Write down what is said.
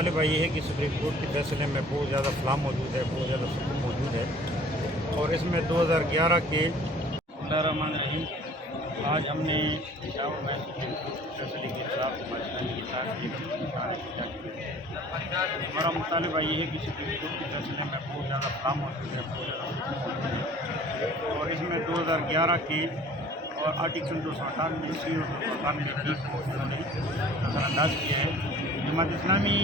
مطالبہ یہ ہے کہ سپریم کورٹ کے فیصلے میں بہت زیادہ فلاح موجود ہے، بہت زیادہ سکون موجود ہے، اور اس میں 2011 کے الرحمن الرحیم آج ہم نے پشاور میں سپریم کورٹ کے فیصلے کے خلاف مارچ کے ساتھ ہمارا مطالبہ یہ ہے کہ سپریم کورٹ کے فیصلے میں بہت زیادہ فلاح موجود ہے، بہت زیادہ سکون موجود ہے، اور اس میں 2011 کے اور آرٹیکل 298 سی اور 298 کو انہوں نے نظر انداز کیا ہے۔ جماعت اسلامی